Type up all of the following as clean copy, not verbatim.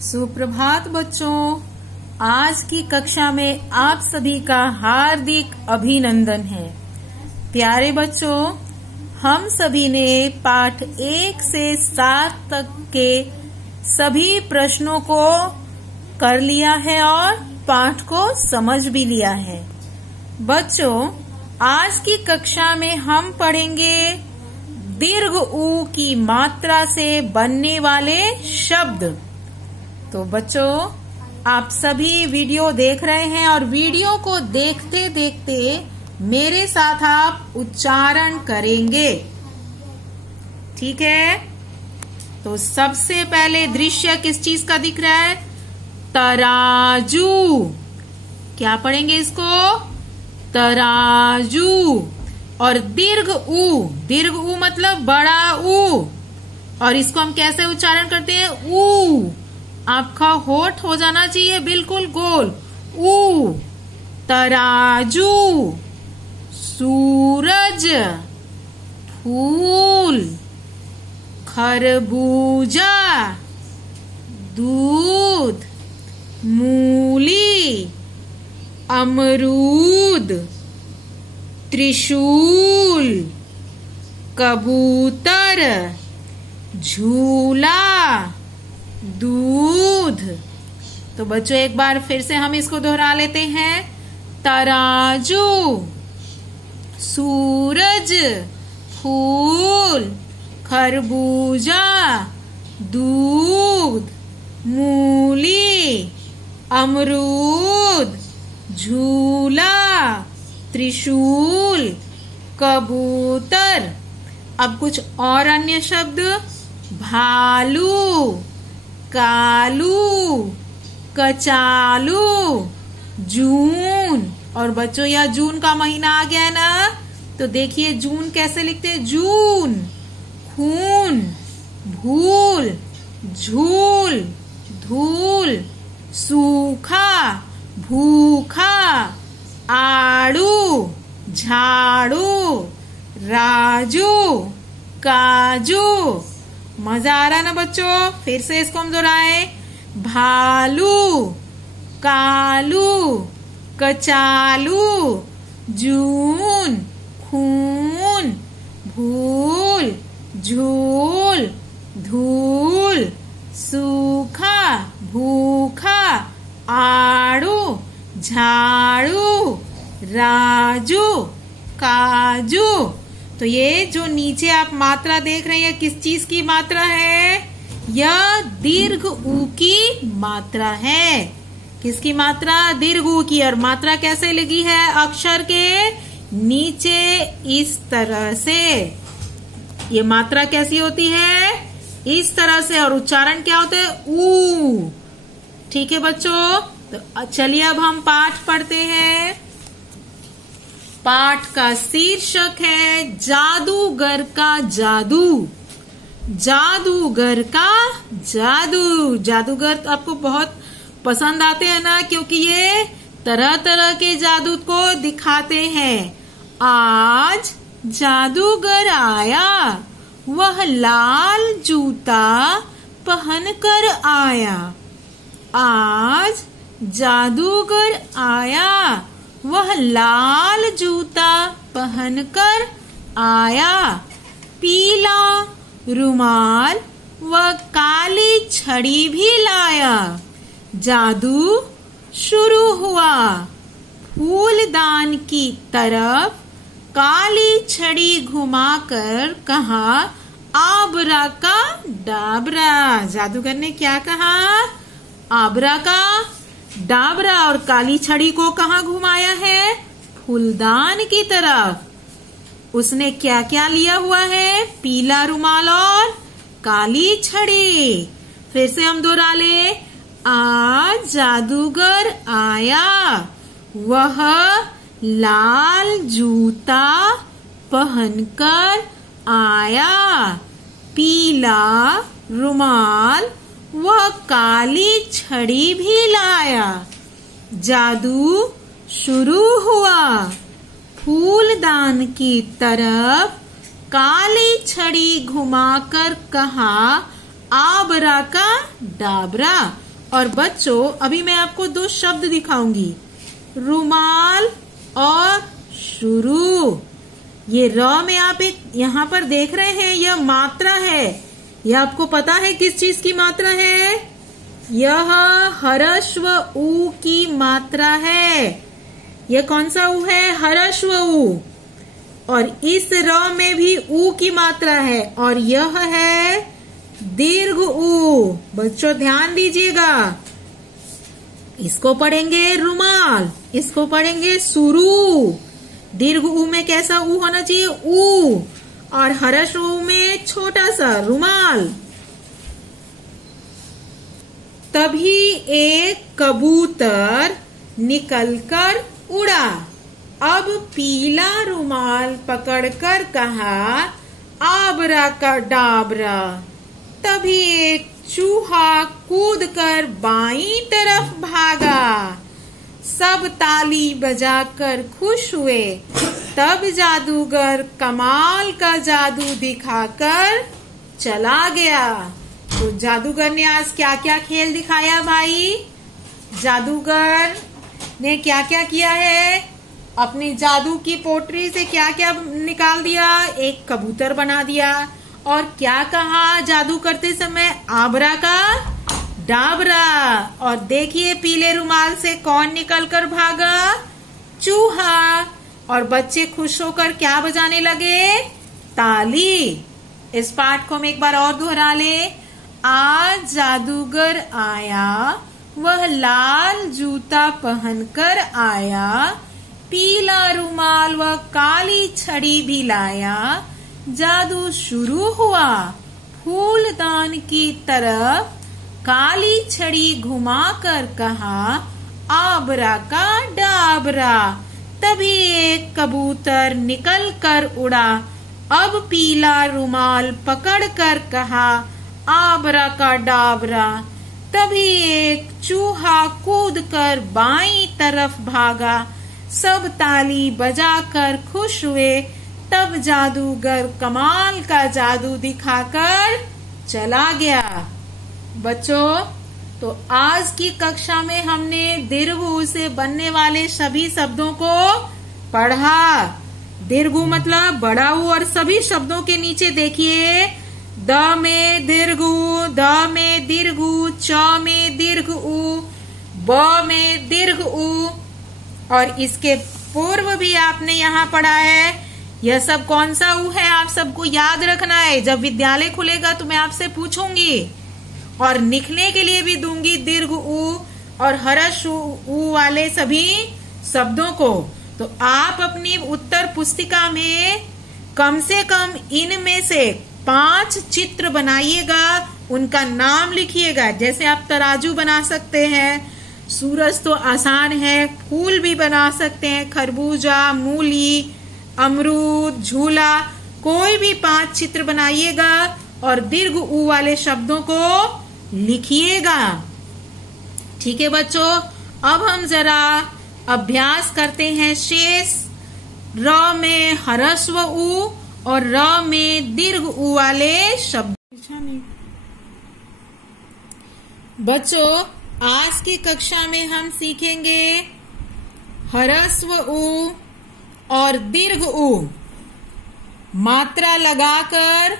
सुप्रभात बच्चों, आज की कक्षा में आप सभी का हार्दिक अभिनंदन है। प्यारे बच्चों, हम सभी ने पाठ 1 से 7 तक के सभी प्रश्नों को कर लिया है और पाठ को समझ भी लिया है। बच्चों, आज की कक्षा में हम पढ़ेंगे दीर्घ ऊ की मात्रा से बनने वाले शब्द। तो बच्चों, आप सभी वीडियो देख रहे हैं और वीडियो को देखते देखते मेरे साथ आप उच्चारण करेंगे, ठीक है? तो सबसे पहले दृश्य किस चीज का दिख रहा है? तराजू। क्या पढ़ेंगे इसको? तराजू। और दीर्घ ऊ मतलब बड़ा ऊ, और इसको हम कैसे उच्चारण करते हैं? ऊ। आपका होठ हो जाना चाहिए बिल्कुल गोल। ऊ। तराजू। सूरज। फूल। खरबूजा। दूध। मूली। अमरूद। त्रिशूल। कबूतर। झूला। दूध। तो बच्चों, एक बार फिर से हम इसको दोहरा लेते हैं। तराजू। सूरज। फूल। खरबूजा। दूध। मूली। अमरूद। झूला। त्रिशूल। कबूतर। अब कुछ और अन्य शब्द। भालू। कालू। कचालू। जून। और बच्चों, यह जून का महीना आ गया है ना, तो देखिए जून कैसे लिखते हैं? जून। खून। भूल। झूल। धूल। सूखा। भूखा। आड़ू। झाड़ू। राजू। काजू। मजा आ रहा ना बच्चों? फिर से इसको हम दोहराएं। भालू। कालू। कचालू। जून। खून। भूल। झूल। धूल। सूखा। भूखा। आड़ू। झाड़ू। राजू। काजू। तो ये जो नीचे आप मात्रा देख रहे हैं, किस चीज की मात्रा है? यह दीर्घ ऊ की मात्रा है। किसकी मात्रा? दीर्घ ऊ की। और मात्रा कैसे लगी है? अक्षर के नीचे इस तरह से। ये मात्रा कैसी होती है? इस तरह से। और उच्चारण क्या होता है? ऊ। ठीक है बच्चों, तो चलिए अब हम पाठ पढ़ते हैं। पाठ का शीर्षक है जादूगर का जादू। जादूगर का जादू। जादूगर आपको बहुत पसंद आते हैं ना, क्योंकि ये तरह तरह के जादू को दिखाते हैं। आज जादूगर आया, वह लाल जूता पहन कर आया। आज जादूगर आया, वह लाल जूता पहनकर आया। पीला रुमाल व काली छड़ी भी लाया। जादू शुरू हुआ। फूलदान की तरफ काली छड़ी घुमाकर कहा, आबरा का डाबरा। जादूगर ने क्या कहा? आबरा का डाबरा। और काली छड़ी को कहाँ घुमाया है? फूलदान की तरफ। उसने क्या क्या लिया हुआ है? पीला रुमाल और काली छड़ी। फिर से हम दोहरा ले। आज जादूगर आया, वह लाल जूता पहनकर आया। पीला रुमाल वह काली छड़ी भी लाया। जादू शुरू हुआ। फूलदान की तरफ काली छड़ी घुमाकर कहा, आबरा का डाबरा। और बच्चों अभी मैं आपको दो शब्द दिखाऊंगी, रुमाल और शुरू। ये र में आप एक यहाँ पर देख रहे हैं, यह मात्रा है। यह आपको पता है किस चीज की मात्रा है? यह हरस्व उ की मात्रा है। यह कौन सा उ है? हरस्व उ। और इस र में भी उ की मात्रा है और यह है दीर्घ उ। बच्चों ध्यान दीजिएगा, इसको पढ़ेंगे रुमाल, इसको पढ़ेंगे शुरू। दीर्घ उ में कैसा उ होना चाहिए? उ। और हरस्व उ में छोटा सा रुमाल। तभी एक कबूतर निकलकर उड़ा। अब पीला रुमाल पकड़कर कहा, आबरा का डाबरा। तभी एक चूहा कूदकर बाईं तरफ भागा। सब ताली बजाकर खुश हुए। तब जादूगर कमाल का जादू दिखाकर चला गया। तो जादूगर ने आज क्या क्या खेल दिखाया भाई? जादूगर ने क्या क्या किया है? अपनी जादू की पोटरी से क्या क्या निकाल दिया? एक कबूतर बना दिया। और क्या कहा जादू करते समय? आबरा का डाबरा। और देखिए पीले रुमाल से कौन निकलकर भागा? चूहा। और बच्चे खुश होकर क्या बजाने लगे? ताली। इस पाठ को हम एक बार और दोहरा ले। आज जादूगर आया, वह लाल जूता पहनकर आया, पीला रुमाल व काली छड़ी भी लाया। जादू शुरू हुआ, फूलदान की तरफ काली छड़ी घुमाकर कहा, आबरा का डाबरा। तभी एक कबूतर निकल कर उड़ा। अब पीला रुमाल पकड़कर कहा, आबरा का डाबरा। तभी एक चूहा कूदकर बाईं तरफ भागा। सब ताली बजाकर खुश हुए। तब जादूगर कमाल का जादू दिखाकर चला गया। बच्चों, तो आज की कक्षा में हमने दीर्घ उ से बनने वाले सभी शब्दों को पढ़ा। दीर्घ उ मतलब बड़ा उ, और सभी शब्दों के नीचे देखिए, द में दीर्घ उ, द में दीर्घ उ, च में दीर्घ उ, ब में दीर्घ उ। और इसके पूर्व भी आपने यहाँ पढ़ा है। यह सब कौन सा उ है आप सबको याद रखना है। जब विद्यालय खुलेगा तो मैं आपसे पूछूंगी और लिखने के लिए भी दूंगी दीर्घ उ और हरस्व उ वाले सभी शब्दों को। तो आप अपनी उत्तर पुस्तिका में कम से कम इनमें से 5 चित्र बनाइएगा, उनका नाम लिखिएगा। जैसे आप तराजू बना सकते हैं, सूरज तो आसान है, फूल भी बना सकते हैं, खरबूजा, मूली, अमरूद, झूला, कोई भी 5 चित्र बनाइएगा और दीर्घ उ वाले शब्दों को लिखिएगा। ठीक है बच्चों, अब हम जरा अभ्यास करते हैं शेष र में हरस्व उ और र में दीर्घ उ वाले शब्द। बच्चों, आज की कक्षा में हम सीखेंगे हरस्व उ और दीर्घ उ मात्रा लगाकर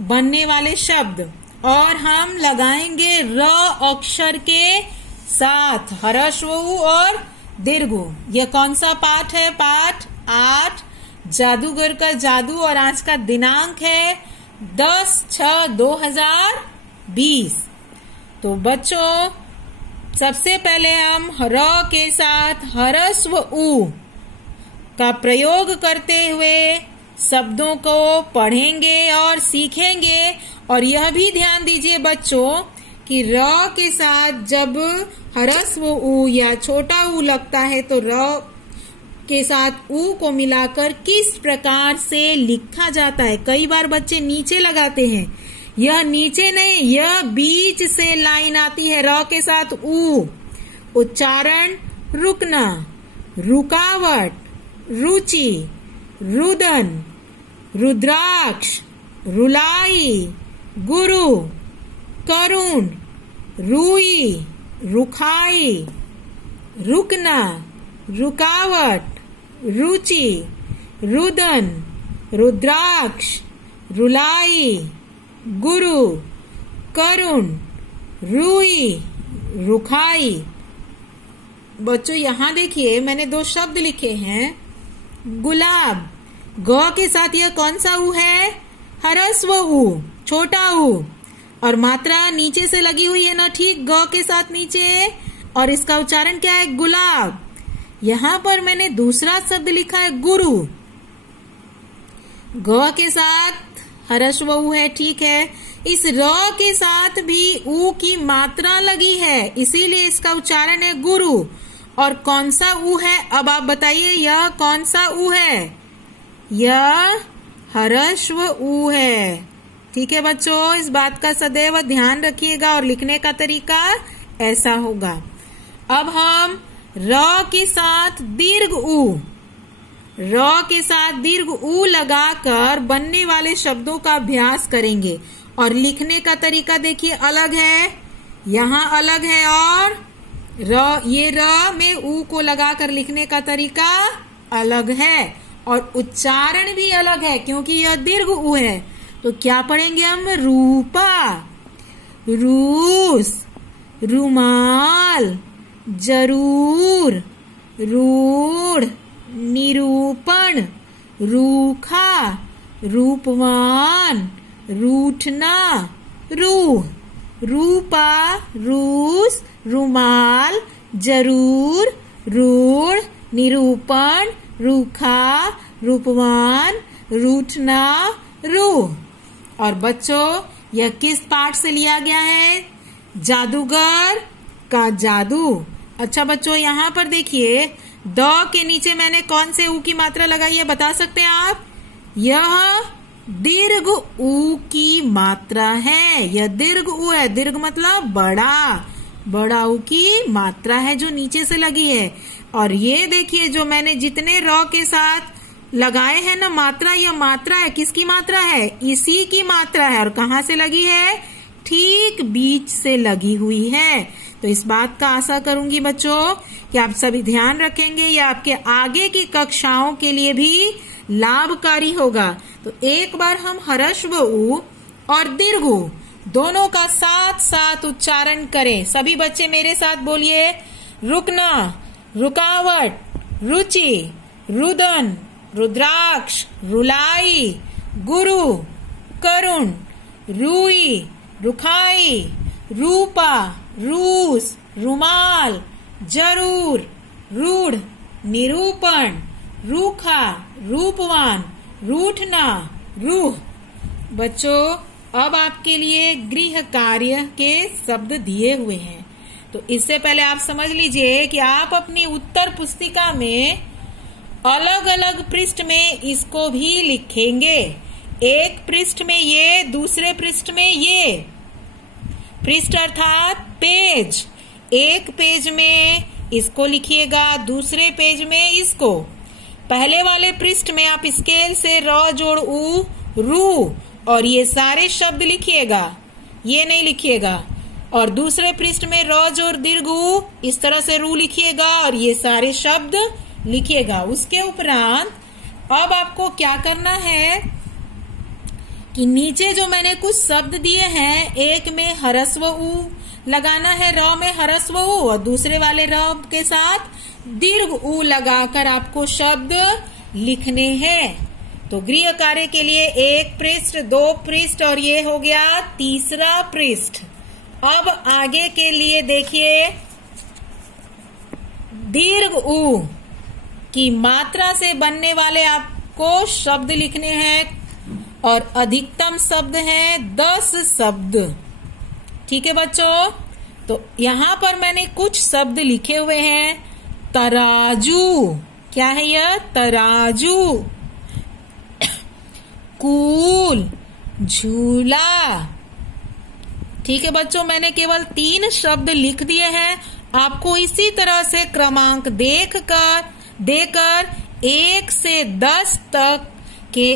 बनने वाले शब्द, और हम लगाएंगे र अक्षर के साथ हरस्व उ और दीर्घ उ। यह कौन सा पाठ है? पाठ 8, जादूगर का जादू। और आज का दिनांक है 10/6/2020। तो बच्चों, सबसे पहले हम र के साथ हरस्व उ का प्रयोग करते हुए शब्दों को पढ़ेंगे और सीखेंगे। और यह भी ध्यान दीजिए बच्चों कि र के साथ जब हरस्व उ या छोटा उ लगता है तो र के साथ उ को मिलाकर किस प्रकार से लिखा जाता है। कई बार बच्चे नीचे लगाते हैं, यह नीचे नहीं, यह बीच से लाइन आती है र के साथ उ। उच्चारण रुकना, रुकावट, रुचि, रुदन, रुद्राक्ष, रुलाई, गुरु, करुण, रुई, रुखाई, रुकना, रुकावट, रुचि, रुदन, रुद्राक्ष, रुलाई, गुरु, करुण, रुई, रुखाई। बच्चों यहाँ देखिए मैंने 2 शब्द लिखे हैं। गुलाब, ग के साथ यह कौन सा ऊ है? ह्रस्व ऊ, छोटा ऊ, और मात्रा नीचे से लगी हुई है ना, ठीक ग के साथ नीचे, और इसका उच्चारण क्या है? गुलाब। यहाँ पर मैंने दूसरा शब्द लिखा है गुरु, ग के साथ ह्रस्व ऊ है, ठीक है। इस र के साथ भी ऊ की मात्रा लगी है, इसीलिए इसका उच्चारण है गुरु। और कौन सा ऊ है? अब आप बताइए यह कौन सा ऊ है? यह ह्रस्व ऊ है, ठीक है बच्चों। इस बात का सदैव ध्यान रखिएगा और लिखने का तरीका ऐसा होगा। अब हम र के साथ दीर्घ ऊ, र के साथ दीर्घ ऊ लगाकर बनने वाले शब्दों का अभ्यास करेंगे। और लिखने का तरीका देखिए अलग है, यहाँ अलग है, और ये र में ऊ को लगाकर लिखने का तरीका अलग है, और उच्चारण भी अलग है क्योंकि यह दीर्घ ऊ है। तो क्या पढ़ेंगे हम? रूपा, रूस, रुमाल, जरूर, रूढ़, निरूपण, रूखा, रूपवान, रूठना, रूह, रूपा, रूस, रुमाल, जरूर, रूढ़, निरूपण, रूखा, रूपवान, रूठना, रूह। और बच्चों यह किस पाठ से लिया गया है? जादूगर का जादू। अच्छा बच्चों यहाँ पर देखिए द के नीचे मैंने कौन से ऊ की मात्रा लगाई है, बता सकते हैं आप? यह दीर्घ ऊ की मात्रा है, यह दीर्घ ऊ है। दीर्घ मतलब बड़ा, बड़ा ऊ की मात्रा है जो नीचे से लगी है। और ये देखिए जो मैंने जितने र के साथ लगाए हैं ना मात्रा, यह मात्रा है, किसकी मात्रा है? इसी की मात्रा है। और कहाँ से लगी है? ठीक बीच से लगी हुई है। तो इस बात का आशा करूंगी बच्चों कि आप सभी ध्यान रखेंगे, यह आपके आगे की कक्षाओं के लिए भी लाभकारी होगा। तो एक बार हम ह्रस्व ऊ और दीर्घ ऊ दोनों का साथ साथ उच्चारण करें। सभी बच्चे मेरे साथ बोलिए। रुकना, रुकावट, रुचि, रुदन, रुद्राक्ष, रुलाई, गुरु, करुण, रुई, रुखाई, रूपा, रूस, रुमाल, जरूर, रूढ़, निरूपण, रूखा, रूपवान, रूठना, रूह। बच्चों अब आपके लिए गृह कार्य के शब्द दिए हुए हैं। तो इससे पहले आप समझ लीजिए कि आप अपनी उत्तर पुस्तिका में अलग अलग पृष्ठ में इसको भी लिखेंगे। एक पृष्ठ में ये, दूसरे पृष्ठ में ये। पृष्ठ अर्थात पेज। एक पेज में इसको लिखिएगा, दूसरे पेज में इसको। पहले वाले पृष्ठ में आप स्केल से र जोड़ ऊ, रू और ये सारे शब्द लिखिएगा, ये नहीं लिखिएगा। और दूसरे पृष्ठ में र जोड़ दीर्घ ऊ, इस तरह से रू लिखिएगा और ये सारे शब्द लिखिएगा। उसके उपरांत अब आपको क्या करना है कि नीचे जो मैंने कुछ शब्द दिए हैं, एक में ह्रस्व ऊ लगाना है, र में ह्रस्व ऊ, और दूसरे वाले र के साथ दीर्घ ऊ लगाकर आपको शब्द लिखने हैं। तो गृह कार्य के लिए एक पृष्ठ, दो पृष्ठ और ये हो गया तीसरा पृष्ठ। अब आगे के लिए देखिए, दीर्घ ऊ की मात्रा से बनने वाले आपको शब्द लिखने हैं और अधिकतम शब्द हैं 10 शब्द। ठीक है बच्चों, तो यहाँ पर मैंने कुछ शब्द लिखे हुए हैं। तराजू, क्या है यह? तराजू। कूल, झूला। ठीक है बच्चों, मैंने केवल 3 शब्द लिख दिए हैं। आपको इसी तरह से क्रमांक देकर 1 से 10 तक के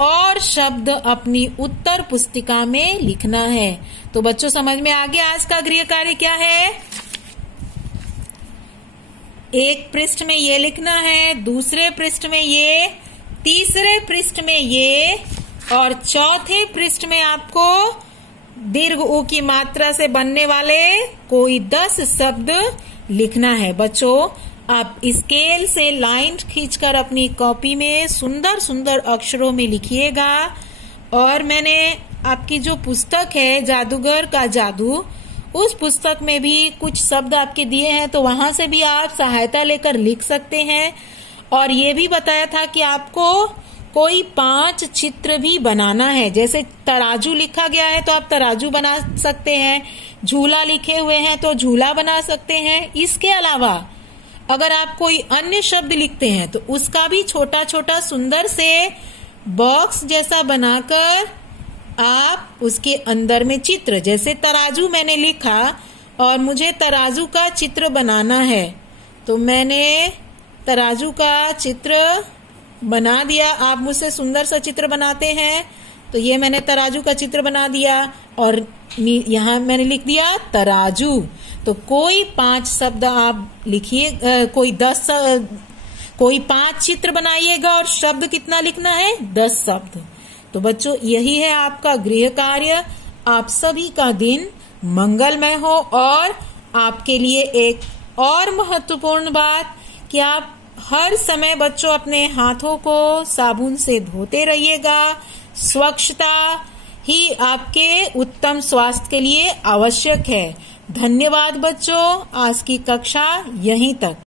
और शब्द अपनी उत्तर पुस्तिका में लिखना है। तो बच्चों समझ में आ गया आज का गृह कार्य क्या है? एक पृष्ठ में ये लिखना है, दूसरे पृष्ठ में ये, तीसरे पृष्ठ में ये और चौथे पृष्ठ में आपको दीर्घ उ की मात्रा से बनने वाले कोई 10 शब्द लिखना है। बच्चों, आप स्केल से लाइन खींचकर अपनी कॉपी में सुंदर सुंदर अक्षरों में लिखिएगा। और मैंने आपकी जो पुस्तक है जादूगर का जादू, उस पुस्तक में भी कुछ शब्द आपके दिए हैं, तो वहां से भी आप सहायता लेकर लिख सकते हैं। और ये भी बताया था कि आपको कोई 5 चित्र भी बनाना है। जैसे तराजू लिखा गया है तो आप तराजू बना सकते हैं, झूला लिखे हुए हैं तो झूला बना सकते हैं। इसके अलावा अगर आप कोई अन्य शब्द लिखते हैं तो उसका भी छोटा छोटा सुंदर से बॉक्स जैसा बनाकर आप उसके अंदर में चित्र, जैसे तराजू मैंने लिखा और मुझे तराजू का चित्र बनाना है, तो मैंने तराजू का चित्र बना दिया। आप मुझसे सुंदर सा चित्र बनाते हैं, तो ये मैंने तराजू का चित्र बना दिया और यहाँ मैंने लिख दिया तराजू। तो कोई 5 शब्द आप लिखिए, कोई 5 चित्र बनाइएगा और शब्द कितना लिखना है? 10 शब्द। तो बच्चों, यही है आपका गृह कार्य। आप सभी का दिन मंगलमय हो। और आपके लिए एक और महत्वपूर्ण बात कि आप हर समय बच्चों अपने हाथों को साबुन से धोते रहिएगा। स्वच्छता ही आपके उत्तम स्वास्थ्य के लिए आवश्यक है। धन्यवाद बच्चों, आज की कक्षा यहीं तक।